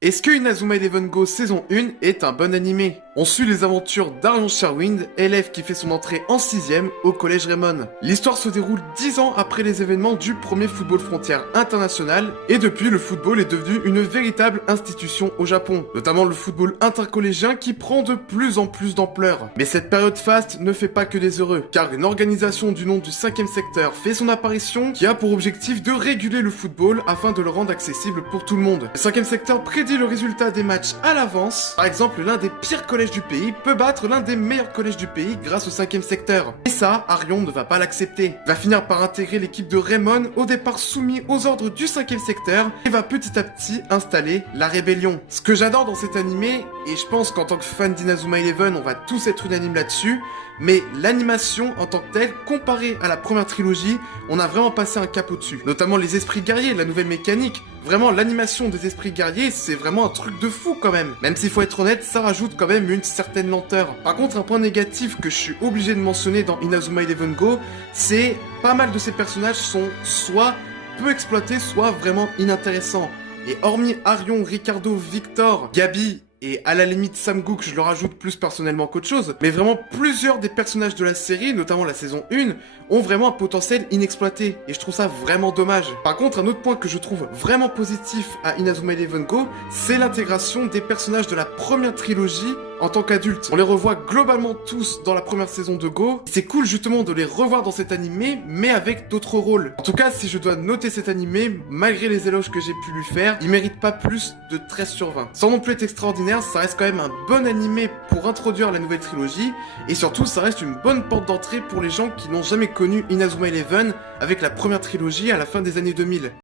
Est-ce que Inazuma Eleven Go saison 1 est un bon animé? On suit les aventures d'Arion Sherwind, élève qui fait son entrée en 6ème au collège Raymond. L'histoire se déroule 10 ans après les événements du premier football frontière international, et depuis le football est devenu une véritable institution au Japon, notamment le football intercollégien qui prend de plus en plus d'ampleur. Mais cette période faste ne fait pas que des heureux, car une organisation du nom du 5ème secteur fait son apparition qui a pour objectif de réguler le football afin de le rendre accessible pour tout le monde. Le 5ème secteur prédit le résultat des matchs à l'avance. Par exemple, l'un des pires collèges du pays peut battre l'un des meilleurs collèges du pays grâce au 5ème secteur. Et ça, Arion ne va pas l'accepter. Il va finir par intégrer l'équipe de Raymond, au départ soumis aux ordres du 5ème secteur, et va petit à petit installer la rébellion. Ce que j'adore dans cet animé, et je pense qu'en tant que fan d'Inazuma Eleven, on va tous être unanimes là-dessus, mais l'animation en tant que telle, comparée à la première trilogie, on a vraiment passé un cap au-dessus. Notamment les esprits guerriers, la nouvelle mécanique. Vraiment, l'animation des esprits guerriers, c'est vraiment un truc de fou quand même. Même s'il faut être honnête, ça rajoute quand même une certaine lenteur. Par contre, un point négatif que je suis obligé de mentionner dans Inazuma Eleven Go, c'est pas mal de ces personnages sont soit peu exploités, soit vraiment inintéressants. Et hormis Arion, Ricardo, Victor, Gabi et à la limite Samgook, je le rajoute plus personnellement qu'autre chose, mais vraiment plusieurs des personnages de la série, notamment la saison 1, ont vraiment un potentiel inexploité, et je trouve ça vraiment dommage. Par contre, un autre point que je trouve vraiment positif à Inazuma Eleven Go, c'est l'intégration des personnages de la première trilogie en tant qu'adultes. On les revoit globalement tous dans la première saison de Go. C'est cool justement de les revoir dans cet animé, mais avec d'autres rôles. En tout cas, si je dois noter cet animé, malgré les éloges que j'ai pu lui faire, il mérite pas plus de 13 sur 20. Sans non plus être extraordinaire, ça reste quand même un bon animé pour introduire la nouvelle trilogie, et surtout ça reste une bonne porte d'entrée pour les gens qui n'ont jamais connu Inazuma Eleven avec la première trilogie à la fin des années 2000.